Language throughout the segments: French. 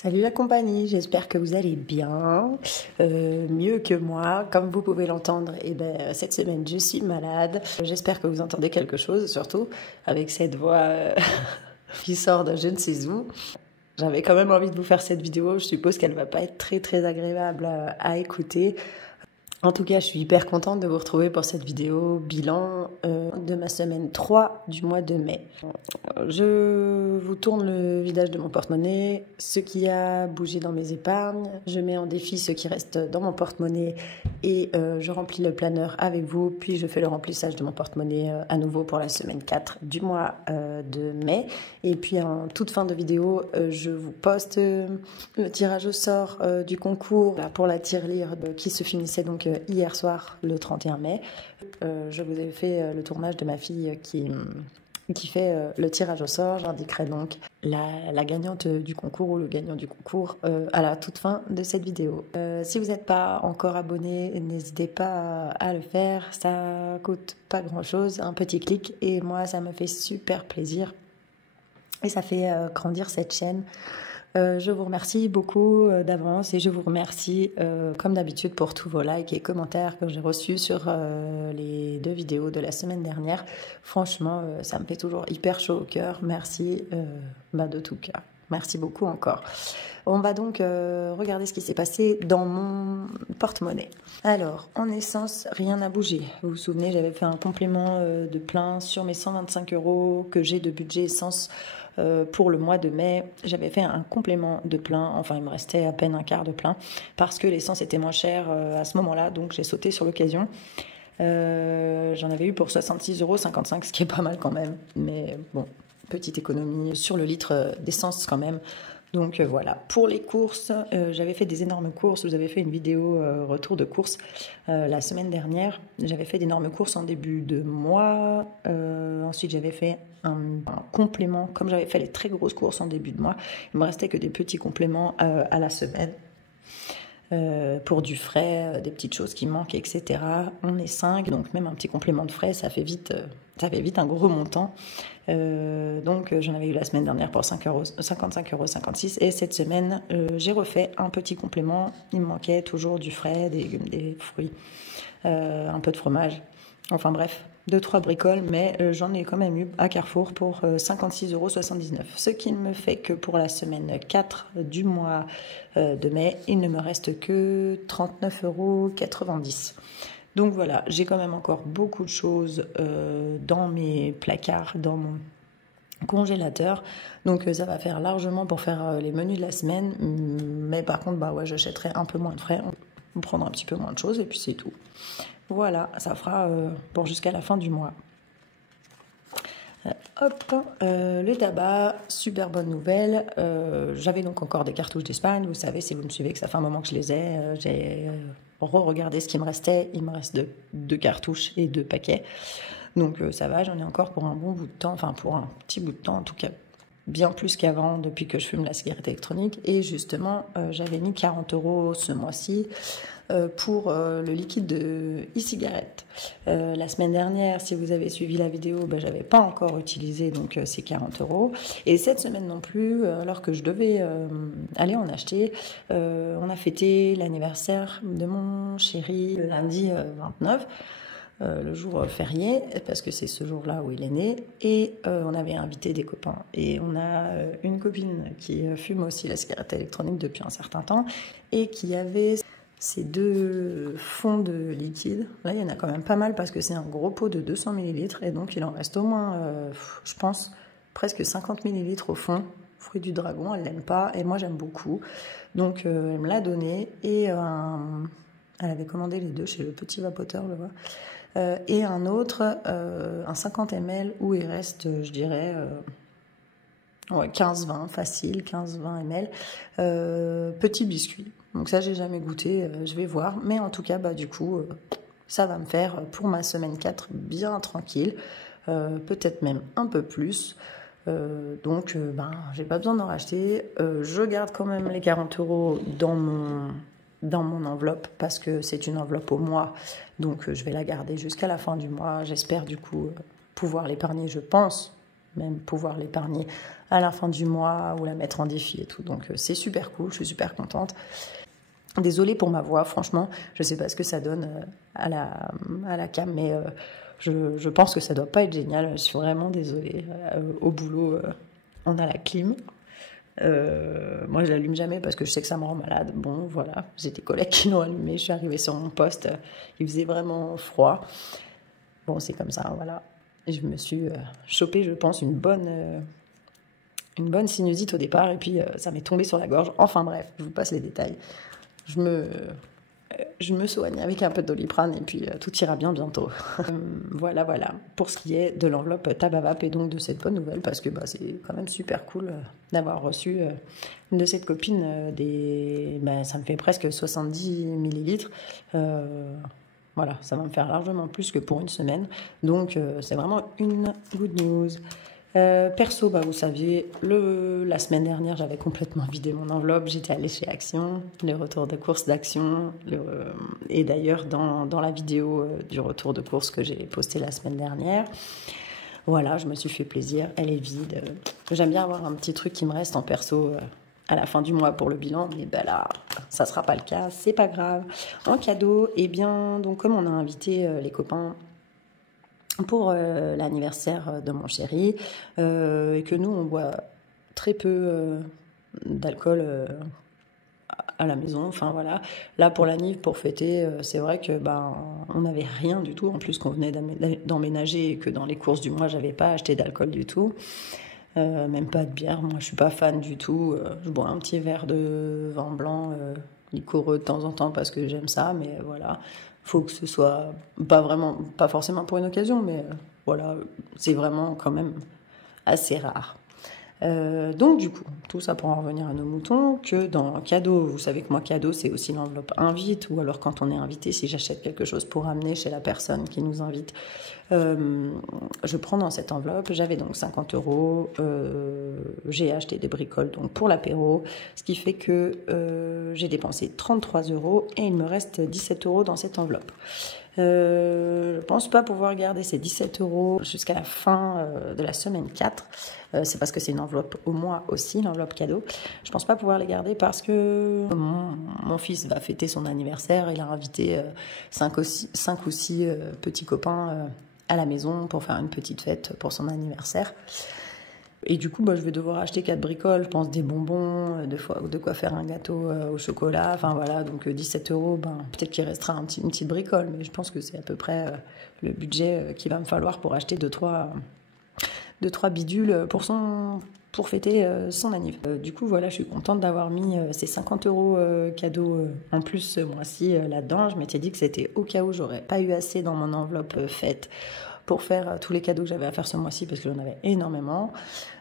Salut la compagnie, j'espère que vous allez bien, mieux que moi. Comme vous pouvez l'entendre, cette semaine je suis malade. J'espère que vous entendez quelque chose, surtout avec cette voix qui sort de je ne sais où. J'avais quand même envie de vous faire cette vidéo, je suppose qu'elle va pas être très agréable à écouter. En tout cas, je suis hyper contente de vous retrouver pour cette vidéo bilan de ma semaine 3 du mois de mai. Je vous tourne le vidage de mon porte-monnaie, ce qui a bougé dans mes épargnes. Je mets en défi ce qui reste dans mon porte-monnaie et je remplis le planeur avec vous. Puis je fais le remplissage de mon porte-monnaie à nouveau pour la semaine 4 du mois de mai. Et puis en toute fin de vidéo, je vous poste le tirage au sort du concours pour la tirelire qui se finissait donc hier soir, le 31 mai. Je vous ai fait le tournage de ma fille qui fait le tirage au sort. J'indiquerai donc la gagnante du concours ou le gagnant du concours à la toute fin de cette vidéo. Si vous n'êtes pas encore abonné, n'hésitez pas à le faire. Ça coûte pas grand chose, un petit clic, et moi ça me fait super plaisir et ça fait grandir cette chaîne. Je vous remercie beaucoup d'avance et je vous remercie comme d'habitude pour tous vos likes et commentaires que j'ai reçus sur les 2 vidéos de la semaine dernière. Franchement, ça me fait toujours hyper chaud au cœur. Merci de tout cœur. Merci beaucoup encore. On va donc regarder ce qui s'est passé dans mon porte-monnaie. Alors, en essence, rien n'a bougé. Vous vous souvenez, j'avais fait un complément de plein sur mes 125 € que j'ai de budget essence pour le mois de mai. J'avais fait un complément de plein, enfin il me restait à peine un quart de plein, parce que l'essence était moins chère à ce moment-là, donc j'ai sauté sur l'occasion. J'en avais eu pour 66,55 €, ce qui est pas mal quand même, mais bon, petite économie sur le litre d'essence quand même. Donc voilà, pour les courses, j'avais fait des énormes courses. Vous avez fait une vidéo retour de courses la semaine dernière. J'avais fait d'énormes courses en début de mois. Ensuite, j'avais fait un complément. Comme j'avais fait les très grosses courses en début de mois, il me restait que des petits compléments à la semaine. Pour du frais, des petites choses qui manquent, etc. On est 5, donc même un petit complément de frais, ça fait vite un gros montant. Donc j'en avais eu la semaine dernière pour 55,56 €, et cette semaine j'ai refait un petit complément. Il me manquait toujours du frais, des légumes, des fruits, un peu de fromage, enfin bref, 2-3 bricoles, mais j'en ai quand même eu à Carrefour pour 56,79 €. Ce qui me fait que pour la semaine 4 du mois de mai, il ne me reste que 39,90 €. Donc voilà, j'ai quand même encore beaucoup de choses dans mes placards, dans mon congélateur. Donc ça va faire largement pour faire les menus de la semaine. Mais par contre, ouais, j'achèterai un peu moins de frais. On prendra un petit peu moins de choses et puis c'est tout. Voilà, ça fera pour jusqu'à la fin du mois. Le tabac, super bonne nouvelle. J'avais donc encore des cartouches d'Espagne. Vous savez, si vous me suivez, que ça fait un moment que je les ai. J'ai re-regardé ce qui me restait. Il me reste 2 cartouches et 2 paquets. Donc ça va, j'en ai encore pour un bon bout de temps. Enfin, pour un petit bout de temps en tout cas. Bien plus qu'avant, depuis que je fume la cigarette électronique. Et justement, j'avais mis 40 € ce mois-ci pour le liquide de e-cigarette. La semaine dernière, si vous avez suivi la vidéo, j'avais pas encore utilisé donc ces 40 €. Et cette semaine non plus, alors que je devais aller en acheter, on a fêté l'anniversaire de mon chéri le lundi 29. Le jour férié, parce que c'est ce jour-là où il est né, et on avait invité des copains. Et on a une copine qui fume aussi la cigarette électronique depuis un certain temps, et qui avait ces 2 fonds de liquide. Là, il y en a quand même pas mal, parce que c'est un gros pot de 200 ml, et donc il en reste au moins, je pense, presque 50 ml au fond. Fruit du dragon, elle l'aime pas, et moi j'aime beaucoup. Donc elle me l'a donné, et elle avait commandé les 2 chez le petit vapoteur, le vois. Et un autre, un 50 ml, où il reste, je dirais, 15-20, facile, 15-20 ml, petit biscuit. Donc ça, j'ai jamais goûté, je vais voir. Mais en tout cas, du coup, ça va me faire pour ma semaine 4 bien tranquille, peut-être même un peu plus. Donc, j'ai pas besoin d'en racheter. Je garde quand même les 40 € dans mon enveloppe, parce que c'est une enveloppe au mois, donc je vais la garder jusqu'à la fin du mois. J'espère du coup pouvoir l'épargner, je pense, même pouvoir l'épargner à la fin du mois ou la mettre en défi et tout. Donc c'est super cool, je suis super contente. Désolée pour ma voix, franchement, je sais pas ce que ça donne à la cam, mais je pense que ça doit pas être génial. Je suis vraiment désolée. Au boulot, on a la clim. Moi, je l'allume jamais parce que je sais que ça me rend malade. Bon, voilà, j'ai des collègues qui l'ont allumé. Je suis arrivée sur mon poste, il faisait vraiment froid. Bon, c'est comme ça, voilà. Et je me suis chopé, je pense, une bonne sinusite au départ, et puis ça m'est tombé sur la gorge. Enfin bref, je vous passe les détails. Je me soigne avec un peu de Doliprane et puis tout ira bien bientôt. Voilà, pour ce qui est de l'enveloppe Tabavap et donc de cette bonne nouvelle, parce que c'est quand même super cool d'avoir reçu de cette copine ça me fait presque 70 millilitres. Voilà, ça va me faire largement plus que pour une semaine. Donc c'est vraiment une good news. Perso, vous saviez, la semaine dernière, j'avais complètement vidé mon enveloppe. J'étais allée chez Action, le retour de course d'Action. Et d'ailleurs, dans la vidéo du retour de course que j'ai posté la semaine dernière, voilà, je me suis fait plaisir. Elle est vide. J'aime bien avoir un petit truc qui me reste en perso à la fin du mois pour le bilan, mais là, ça sera pas le cas. C'est pas grave. En cadeau, donc comme on a invité les copains pour l'anniversaire de mon chéri, et que nous on boit très peu d'alcool à la maison, enfin voilà. Là pour l'anniv, pour fêter, c'est vrai que on n'avait rien du tout, en plus qu'on venait d'emménager et que dans les courses du mois j'avais pas acheté d'alcool du tout, même pas de bière. Moi je suis pas fan du tout, je bois un petit verre de vin blanc liquoreux de temps en temps parce que j'aime ça, mais voilà, faut que ce soit pas forcément pour une occasion, mais voilà, c'est vraiment quand même assez rare. Donc du coup, tout ça pour en revenir à nos moutons, que dans cadeau, vous savez que moi cadeau c'est aussi l'enveloppe invite, ou alors quand on est invité, si j'achète quelque chose pour amener chez la personne qui nous invite, je prends dans cette enveloppe. J'avais donc 50 €, j'ai acheté des bricoles donc pour l'apéro, ce qui fait que j'ai dépensé 33 € et il me reste 17 € dans cette enveloppe. Je pense pas pouvoir garder ces 17 € jusqu'à la fin de la semaine 4. C'est parce que c'est une enveloppe au mois aussi, l'enveloppe cadeau. Je pense pas pouvoir les garder parce que mon fils va fêter son anniversaire. Il a invité 5 ou 6 petits copains à la maison pour faire une petite fête pour son anniversaire. Et du coup, je vais devoir acheter 4 bricoles, je pense des bonbons, de quoi faire un gâteau au chocolat. Enfin voilà, donc 17 €, peut-être qu'il restera une petite bricole, mais je pense que c'est à peu près le budget qu'il va me falloir pour acheter 2-3 bidules pour fêter son anniv. Du coup, voilà, je suis contente d'avoir mis ces 50 € cadeaux en plus ce mois-ci là-dedans. Je m'étais dit que c'était au cas où j'aurais pas eu assez dans mon enveloppe fête pour faire tous les cadeaux que j'avais à faire ce mois-ci, parce que j'en avais énormément.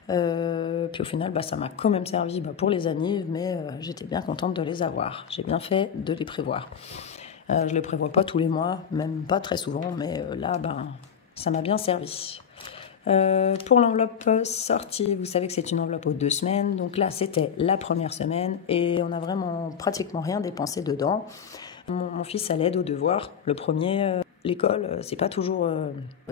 Puis au final, ça m'a quand même servi pour les annives, mais j'étais bien contente de les avoir. J'ai bien fait de les prévoir. Je les prévois pas tous les mois, même pas très souvent, mais là, ça m'a bien servi. Pour l'enveloppe sortie, vous savez que c'est une enveloppe aux 2 semaines. Donc là, c'était la première semaine et on a vraiment pratiquement rien dépensé dedans. Mon fils a l'aide aux devoirs. Le premier, l'école, c'est pas toujours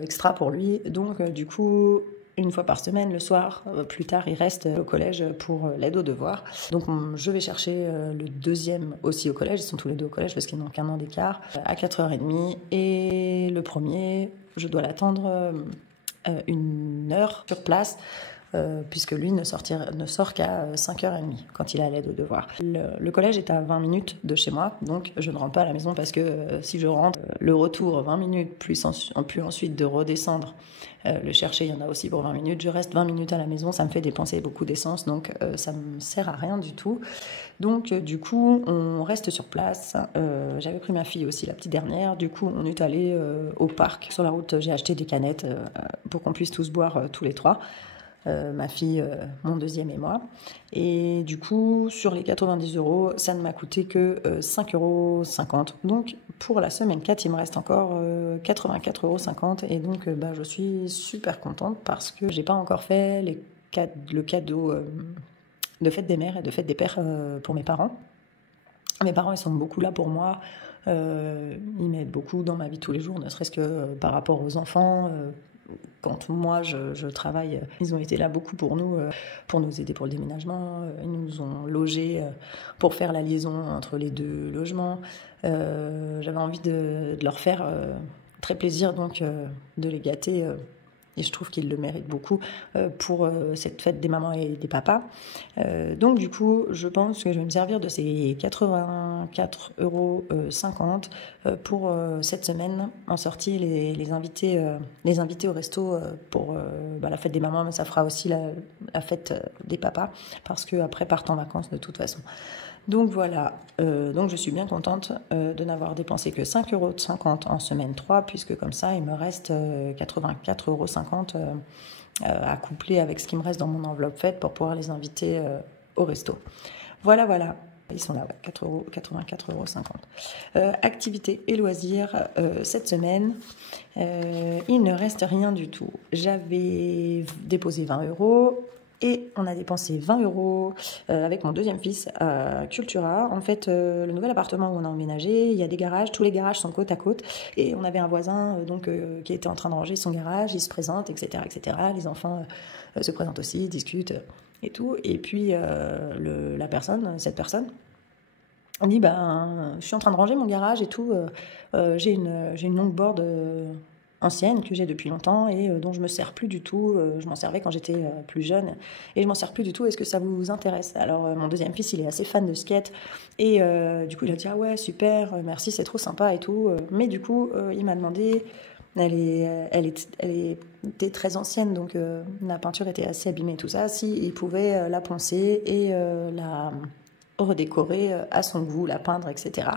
extra pour lui. Donc du coup, une fois par semaine, le soir, plus tard, il reste au collège pour l'aide aux devoirs. Donc je vais chercher le deuxième aussi au collège. Ils sont tous les deux au collège parce qu'ils n'ont qu'un an d'écart, à 4h30. Et le premier, je dois l'attendre 1 heure sur place, puisque lui ne sort qu'à 5h30 quand il a l'aide aux devoirs. Le collège est à 20 minutes de chez moi, donc je ne rentre pas à la maison parce que si je rentre, le retour 20 minutes, plus ensuite de redescendre, le chercher, il y en a aussi pour 20 minutes. Je reste 20 minutes à la maison, ça me fait dépenser beaucoup d'essence, donc ça me sert à rien du tout. Donc du coup, on reste sur place. J'avais pris ma fille aussi, la petite dernière. Du coup, on est allé au parc. Sur la route, j'ai acheté des canettes pour qu'on puisse tous boire tous les 3. Ma fille, mon deuxième et moi. Et du coup, sur les 90 €, ça ne m'a coûté que 5,50 €. Donc, pour la semaine 4, il me reste encore 84,50 €. Et donc, je suis super contente parce que j'ai pas encore fait le cadeau de fête des mères et de fête des pères pour mes parents. Mes parents, ils sont beaucoup là pour moi. Ils m'aident beaucoup dans ma vie de tous les jours, ne serait-ce que par rapport aux enfants, quand moi je travaille, ils ont été là beaucoup pour nous aider pour le déménagement. Ils nous ont logés pour faire la liaison entre les deux logements. J'avais envie de leur faire très plaisir, donc de les gâter. Et je trouve qu'ils le méritent beaucoup pour cette fête des mamans et des papas. Donc du coup, je pense que je vais me servir de ces 84,50 € pour cette semaine en sortie, les inviter au resto pour la fête des mamans, mais ça fera aussi la fête des papas, parce qu'après partent en vacances de toute façon. Donc voilà, donc je suis bien contente de n'avoir dépensé que 5,50 € en semaine 3, puisque comme ça, il me reste 84,50 € à coupler avec ce qui me reste dans mon enveloppe faite pour pouvoir les inviter au resto. Voilà, voilà. Ils sont là, ouais, 84,50 €. Activités et loisirs, cette semaine, il ne reste rien du tout. J'avais déposé 20 €. Et on a dépensé 20 € avec mon deuxième fils à Cultura. En fait, le nouvel appartement où on a emménagé, il y a des garages, tous les garages sont côte à côte. Et on avait un voisin qui était en train de ranger son garage, il se présente, etc. etc. Les enfants se présentent aussi, discutent et tout. Et puis cette personne, on dit, je suis en train de ranger mon garage et tout. J'ai une longboard ancienne que j'ai depuis longtemps et dont je me sers plus du tout. Je m'en servais quand j'étais plus jeune et je m'en sers plus du tout. Est-ce que ça vous intéresse? Alors mon deuxième fils, il est assez fan de skate et du coup il a dit ah ouais super, merci, c'est trop sympa et tout. Mais du coup il m'a demandé, elle était très ancienne, donc la peinture était assez abîmée et tout ça, si il pouvait la poncer et la redécorer à son goût, la peindre, etc.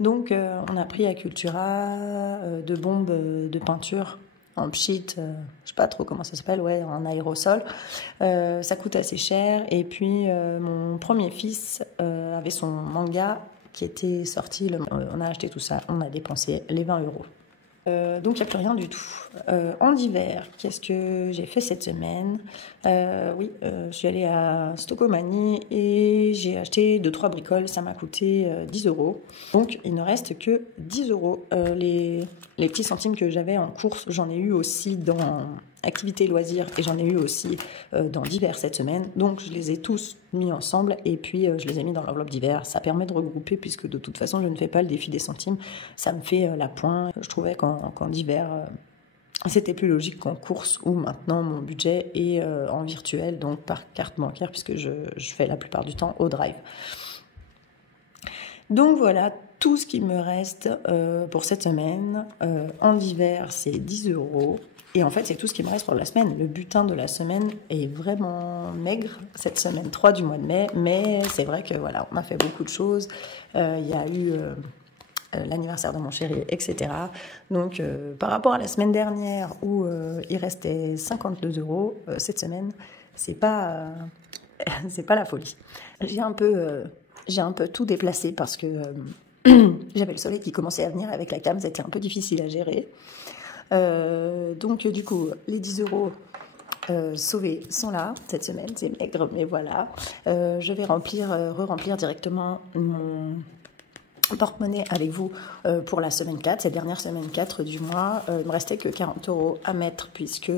Donc on a pris à Cultura deux bombes de peinture en pchit, je sais pas trop comment ça s'appelle, ouais, en aérosol. Ça coûte assez cher. Et puis mon premier fils avait son manga qui était sorti. On a acheté tout ça, on a dépensé les 20 €. Donc il n'y a plus rien du tout. En hiver, qu'est-ce que j'ai fait cette semaine? Je suis allée à Stocomanie et j'ai acheté 2-3 bricoles. Ça m'a coûté 10 €. Donc il ne reste que 10 €. Les petits centimes que j'avais en course, j'en ai eu aussi dans activités loisirs et j'en ai eu aussi dans divers cette semaine. Donc je les ai tous mis ensemble et puis je les ai mis dans l'enveloppe divers. Ça permet de regrouper puisque de toute façon je ne fais pas le défi des centimes. Ça me fait la pointe. Je trouvais qu'en divers c'était plus logique qu'en course où maintenant mon budget est en virtuel, donc par carte bancaire, puisque je fais la plupart du temps au drive. Donc voilà tout ce qui me reste pour cette semaine. En hiver, c'est 10 €. Et en fait, c'est tout ce qui me reste pour la semaine. Le butin de la semaine est vraiment maigre cette semaine 3 du mois de mai. Mais c'est vrai que voilà, on a fait beaucoup de choses. Il y a eu l'anniversaire de mon chéri, etc. Donc, par rapport à la semaine dernière où il restait 52 €, cette semaine, c'est pas la folie. J'ai un peu tout déplacé parce que j'avais le soleil qui commençait à venir avec la cam. C'était un peu difficile à gérer. Donc, du coup, les 10 € sauvés sont là cette semaine. C'est maigre, mais voilà. Je vais re-remplir directement mon porte-monnaie avec vous pour la semaine 4, cette dernière semaine 4 du mois. Il me restait que 40 € à mettre puisque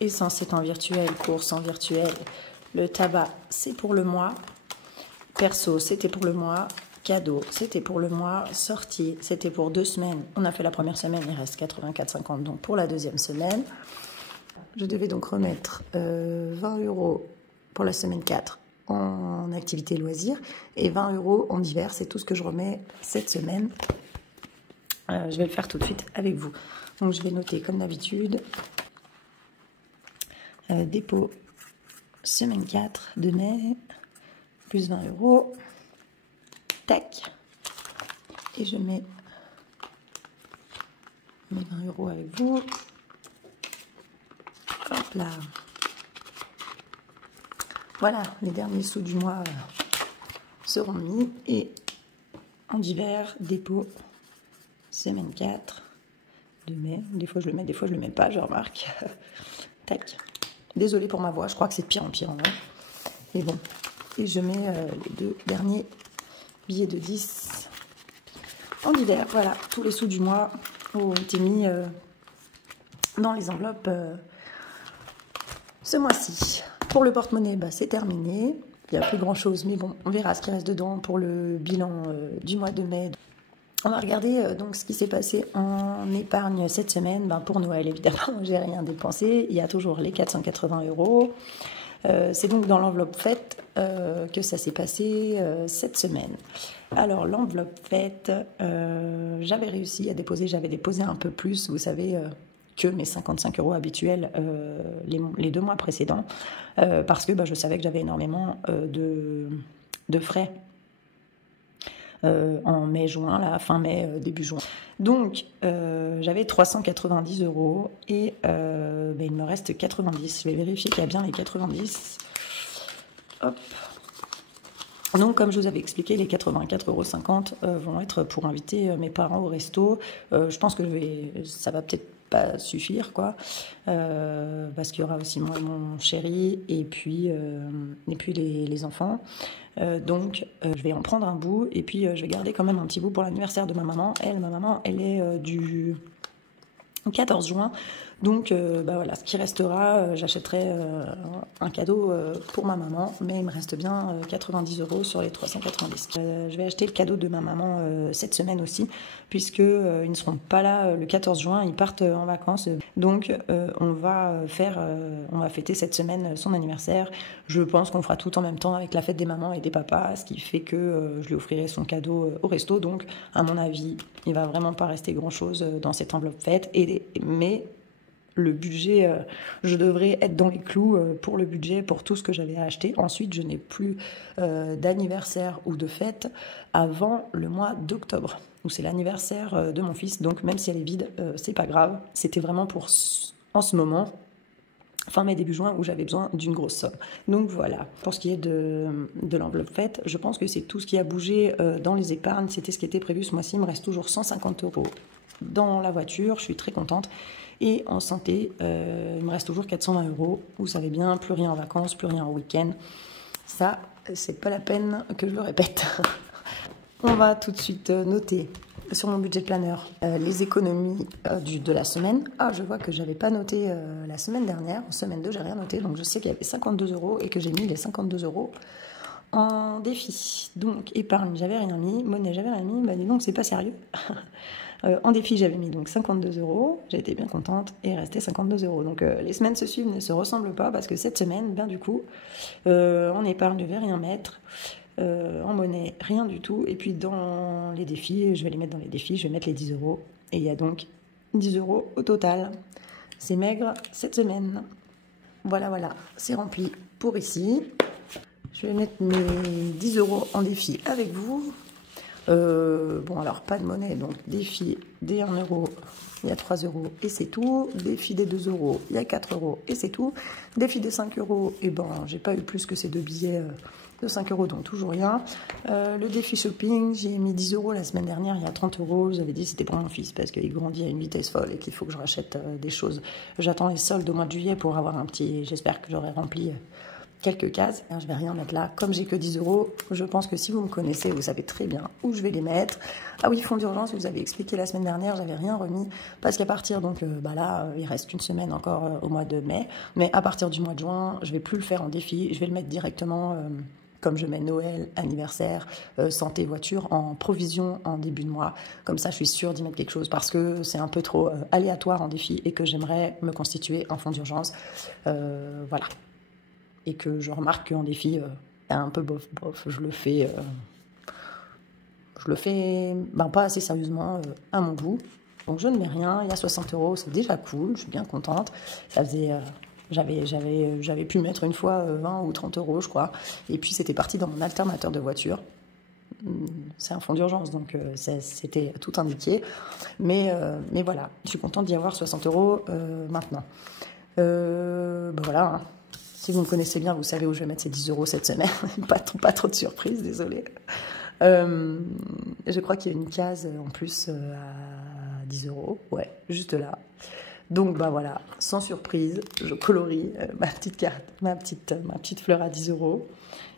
essence est en virtuel, course en virtuel, le tabac c'est pour le mois, perso c'était pour le mois, cadeau c'était pour le mois, sortie c'était pour 2 semaines. On a fait la première semaine, il reste 84,50 € donc pour la deuxième semaine. Je devais donc remettre 20 € pour la semaine 4 en activité loisirs et 20 € en divers, c'est tout ce que je remets cette semaine. Je vais le faire tout de suite avec vous. Donc je vais noter comme d'habitude dépôt semaine 4 de mai plus 20 €, tac, et je mets mes 20 € avec vous. Hop là. Voilà, les derniers sous du mois seront mis. Et en hiver, dépôt, semaine 4 de mai. Des fois je le mets, des fois je le mets pas, je remarque. Tac. Désolée pour ma voix, je crois que c'est de pire en pire en vrai. Mais bon. Et je mets les 2 derniers billets de 10 en hiver. Voilà, tous les sous du mois ont été mis dans les enveloppes ce mois-ci. Pour le porte-monnaie, c'est terminé. Il n'y a plus grand-chose, mais bon, on verra ce qui reste dedans pour le bilan du mois de mai. On va regarder donc ce qui s'est passé en épargne cette semaine. Pour Noël, évidemment, j'ai rien dépensé. Il y a toujours les 480 €. C'est donc dans l'enveloppe faite que ça s'est passé cette semaine. Alors, l'enveloppe faite, j'avais réussi à déposer, j'avais déposé un peu plus, vous savez, que mes 55 € habituels les 2 mois précédents, parce que je savais que j'avais énormément de frais en mai-juin, là, fin mai, début juin. Donc, j'avais 390 € et il me reste 90. Je vais vérifier qu'il y a bien les 90. Hop. Donc, comme je vous avais expliqué, les 84,50 € vont être pour inviter mes parents au resto. Je pense que ça va peut-être pas suffire, quoi, parce qu'il y aura aussi mon chéri et puis les enfants. Donc, je vais en prendre un bout et puis je vais garder quand même un petit bout pour l'anniversaire de ma maman. Ma maman, elle est du 14 juin. Donc, voilà, ce qui restera, j'achèterai un cadeau pour ma maman, mais il me reste bien 90 € sur les 390. Je vais acheter le cadeau de ma maman cette semaine aussi, puisque ils ne seront pas là le 14 juin, ils partent en vacances. Donc, on va fêter cette semaine son anniversaire. Je pense qu'on fera tout en même temps avec la fête des mamans et des papas, ce qui fait que je lui offrirai son cadeau au resto. Donc, à mon avis, il va vraiment pas rester grand-chose dans cette enveloppe faite, mais le budget, je devrais être dans les clous pour le budget, pour tout ce que j'avais à acheter. Ensuite, je n'ai plus d'anniversaire ou de fête avant le mois d'octobre, où c'est l'anniversaire de mon fils. Donc, même si elle est vide, c'est pas grave. C'était vraiment pour en ce moment, fin mai, début juin, où j'avais besoin d'une grosse somme. Donc voilà, pour ce qui est de l'enveloppe faite, je pense que c'est tout ce qui a bougé dans les épargnes. C'était ce qui était prévu ce mois-ci. Il me reste toujours 150 € dans la voiture. Je suis très contente. Et en santé, il me reste toujours 420 €. Vous savez bien, plus rien en vacances, plus rien en week-end. Ça, c'est pas la peine que je le répète. On va tout de suite noter sur mon budget planner les économies de la semaine. Ah, je vois que j'avais pas noté la semaine dernière. En semaine 2, j'ai rien noté. Donc, je sais qu'il y avait 52 € et que j'ai mis les 52 € en défi. Donc, épargne, j'avais rien mis. Monnaie, j'avais rien mis. Dis donc, c'est pas sérieux. En défi, j'avais mis donc 52 €. J'ai été bien contente et il restait 52 €. Donc, les semaines se suivent, ne se ressemblent pas parce que cette semaine, du coup, en épargne, je vais rien mettre. En monnaie, rien du tout. Et puis, dans les défis, je vais les mettre dans les défis. Je vais mettre les 10 €. Et il y a donc 10 € au total. C'est maigre cette semaine. Voilà, c'est rempli pour ici. Je vais mettre mes 10 € en défi avec vous. Alors pas de monnaie, donc défi des 1 €, il y a 3 € et c'est tout. Défi des 2 €, il y a 4 € et c'est tout. Défi des 5 €, j'ai pas eu plus que ces 2 billets de 5 €, donc toujours rien. Le défi shopping, j'ai mis 10 € la semaine dernière, il y a 30 €. J'avais dit que c'était pour mon fils parce qu'il grandit à une vitesse folle et qu'il faut que je rachète des choses. J'attends les soldes au mois de juillet pour avoir j'espère que j'aurai rempli quelques cases. Je vais rien mettre là. Comme j'ai que 10 €, je pense que si vous me connaissez, vous savez très bien où je vais les mettre. Ah oui, fonds d'urgence, vous avez expliqué la semaine dernière, j'avais rien remis parce qu'à partir, il reste qu'une semaine encore au mois de mai. Mais à partir du mois de juin, je vais plus le faire en défi. Je vais le mettre directement, comme je mets Noël, anniversaire, santé, voiture, en provision en début de mois. Comme ça, je suis sûre d'y mettre quelque chose parce que c'est un peu trop aléatoire en défi et que j'aimerais me constituer en fonds d'urgence. Voilà. Et que je remarque qu'en défi, un peu bof, je le fais pas assez sérieusement à mon goût. Donc je ne mets rien, il y a 60 €, c'est déjà cool, je suis bien contente. Ça faisait, j'avais pu mettre une fois 20 ou 30 €, je crois. Et puis c'était parti dans mon alternateur de voiture. C'est un fonds d'urgence, donc c'était tout indiqué. Mais voilà, je suis contente d'y avoir 60 € maintenant. Voilà, hein. Si vous me connaissez bien, vous savez où je vais mettre ces 10 € cette semaine. pas trop de surprise, désolée. Je crois qu'il y a une case en plus à 10 €. Ouais, juste là. Donc, voilà, sans surprise, je colorie ma petite carte, ma petite fleur à 10 €.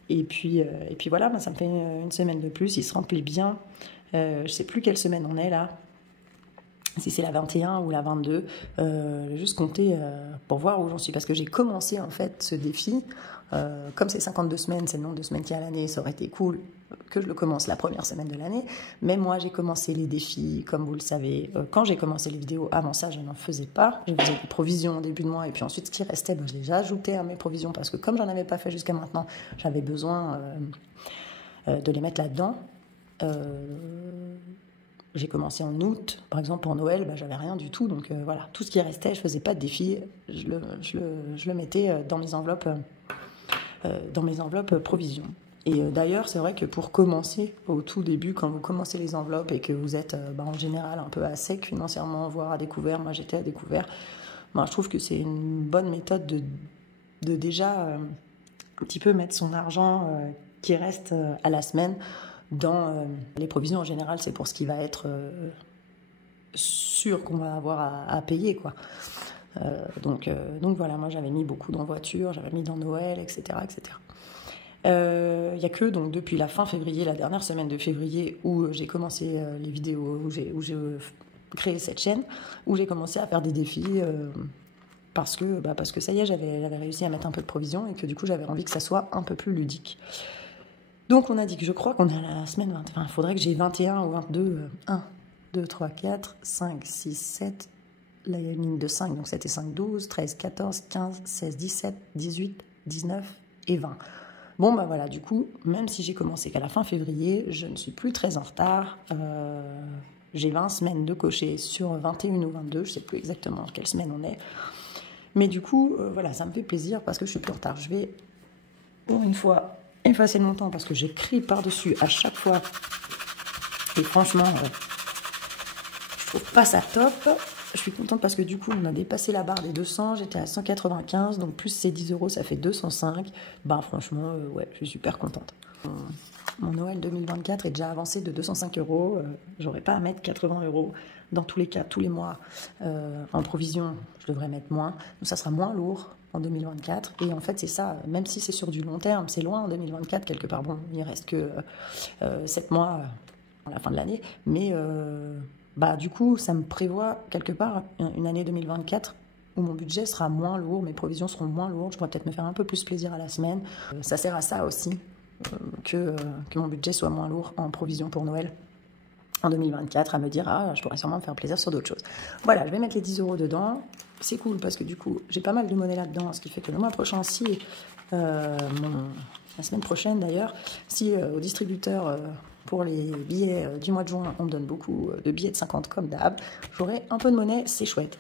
Et puis voilà, ça me fait une semaine de plus. Il se remplit bien. Je ne sais plus quelle semaine on est là. si c'est la 21 ou la 22, juste compter pour voir où j'en suis. Parce que j'ai commencé en fait ce défi, comme c'est 52 semaines, c'est le nombre de semaines qu'il y a à l'année, ça aurait été cool que je le commence la première semaine de l'année. Mais moi, j'ai commencé les défis, comme vous le savez. Quand j'ai commencé les vidéos, avant ça, je n'en faisais pas. Je faisais des provisions au début de mois, et puis ensuite, ce qui restait, je l'ai ajouté à mes provisions, parce que comme j'en avais pas fait jusqu'à maintenant, j'avais besoin de les mettre là-dedans. J'ai commencé en août, par exemple pour Noël, j'avais rien du tout, donc voilà, tout ce qui restait, je faisais pas de défi, je le mettais dans mes enveloppes provisions. Et d'ailleurs, c'est vrai que pour commencer au tout début, quand vous commencez les enveloppes et que vous êtes en général un peu à sec financièrement, voire à découvert, moi j'étais à découvert, je trouve que c'est une bonne méthode de déjà un petit peu mettre son argent qui reste à la semaine dans les provisions. En général, c'est pour ce qui va être sûr qu'on va avoir à payer, quoi. Donc voilà, moi j'avais mis beaucoup dans voiture, j'avais mis dans Noël, etc. Il n'y a que donc depuis la fin février, la dernière semaine de février, où j'ai commencé les vidéos, où j'ai créé cette chaîne, où j'ai commencé à faire des défis parce que ça y est, j'avais réussi à mettre un peu de provision et que du coup j'avais envie que ça soit un peu plus ludique. Donc on a dit que je crois qu'on est à la semaine 20, enfin il faudrait que j'ai 21 ou 22, 1, 2, 3, 4, 5, 6, 7, là il y a une ligne de 5, donc 7 et 5, 12, 13, 14, 15, 16, 17, 18, 19 et 20. Bon voilà, du coup, même si j'ai commencé qu'à la fin février, je ne suis plus très en retard. J'ai 20 semaines de cocher sur 21 ou 22, je ne sais plus exactement quelle semaine on est. Mais du coup, voilà, ça me fait plaisir parce que je suis plus en retard. Je vais, pour une fois, effacer mon temps parce que j'écris par-dessus à chaque fois. Et franchement, je trouve pas ça top. Je suis contente parce que du coup, on a dépassé la barre des 200. J'étais à 195, donc plus ces 10 €, ça fait 205. Franchement, ouais, je suis super contente. Mon Noël 2024 est déjà avancé de 205 €. J'aurais pas à mettre 80 € dans tous les cas, tous les mois. En provision, je devrais mettre moins. Donc ça sera moins lourd en 2024. Et en fait, c'est ça, même si c'est sur du long terme, c'est loin en 2024 quelque part. Bon, il reste que 7 mois à la fin de l'année. Mais du coup, ça me prévoit quelque part une année 2024 où mon budget sera moins lourd, mes provisions seront moins lourdes. Je pourrais peut-être me faire un peu plus plaisir à la semaine. Ça sert à ça aussi, que mon budget soit moins lourd en provision pour Noël en 2024, à me dire, je pourrais sûrement me faire plaisir sur d'autres choses. Voilà, je vais mettre les 10 € dedans. C'est cool parce que du coup, j'ai pas mal de monnaie là-dedans, ce qui fait que le mois prochain, la semaine prochaine d'ailleurs, si au distributeur, pour les billets du mois de juin, on me donne beaucoup de billets de 50 comme d'hab, j'aurai un peu de monnaie, c'est chouette.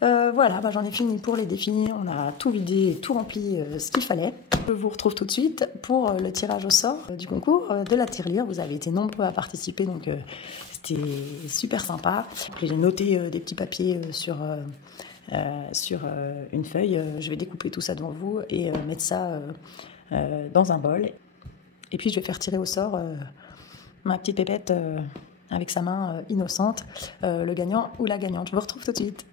Voilà, j'en ai fini pour les défis, on a tout vidé, tout rempli ce qu'il fallait. Je vous retrouve tout de suite pour le tirage au sort du concours de la tirelire. Vous avez été nombreux à participer, donc c'était super sympa. Après, j'ai noté des petits papiers sur une feuille. Je vais découper tout ça devant vous et mettre ça dans un bol. Et puis je vais faire tirer au sort ma petite pépette avec sa main innocente, le gagnant ou la gagnante. Je vous retrouve tout de suite.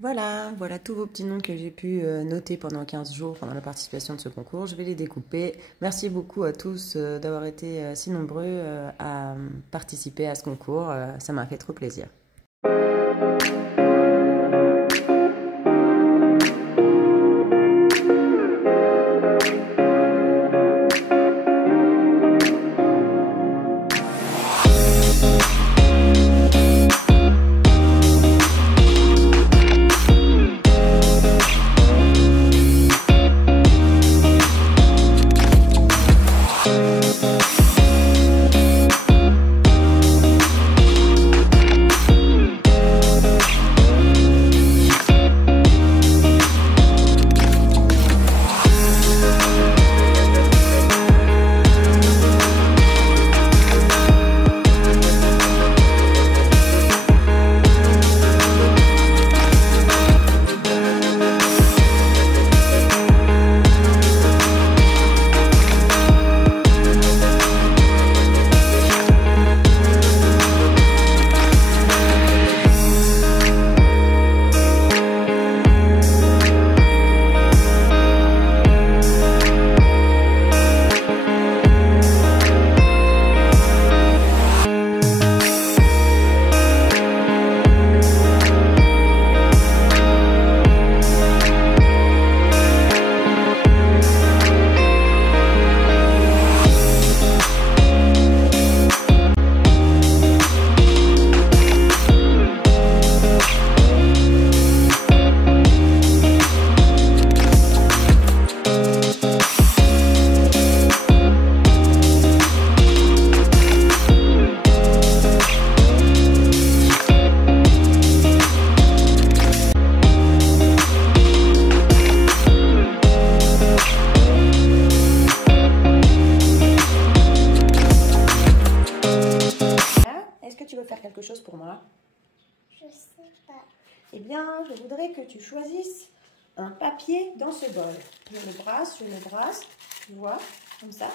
Voilà tous vos petits noms que j'ai pu noter pendant 15 jours pendant la participation de ce concours. Je vais les découper. Merci beaucoup à tous d'avoir été si nombreux à participer à ce concours. Ça m'a fait trop plaisir. eh bien, je voudrais que tu choisisses un papier dans ce bol. Je le brasse, tu vois, comme ça.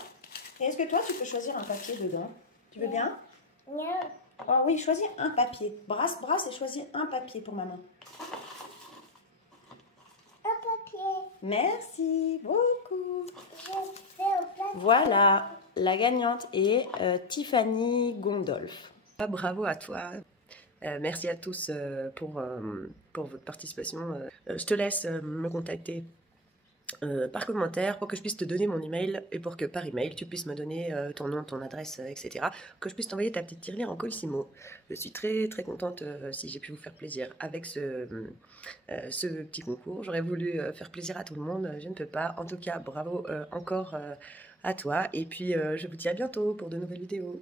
Et est-ce que toi, tu peux choisir un papier dedans? Tu veux bien? Non. Oh oui, choisis un papier. Brasse et choisis un papier pour maman. Un papier. Merci beaucoup. Je fais un papier. Voilà, la gagnante est Tiffany Gondolf. Bravo à toi. Merci à tous pour votre participation. Je te laisse me contacter par commentaire pour que je puisse te donner mon email et pour que par email tu puisses me donner ton nom, ton adresse, etc. Que je puisse t'envoyer ta petite tirelire en colissimo. Je suis très très contente si j'ai pu vous faire plaisir avec ce petit concours. J'aurais voulu faire plaisir à tout le monde, je ne peux pas. En tout cas, bravo encore à toi et puis je vous dis à bientôt pour de nouvelles vidéos.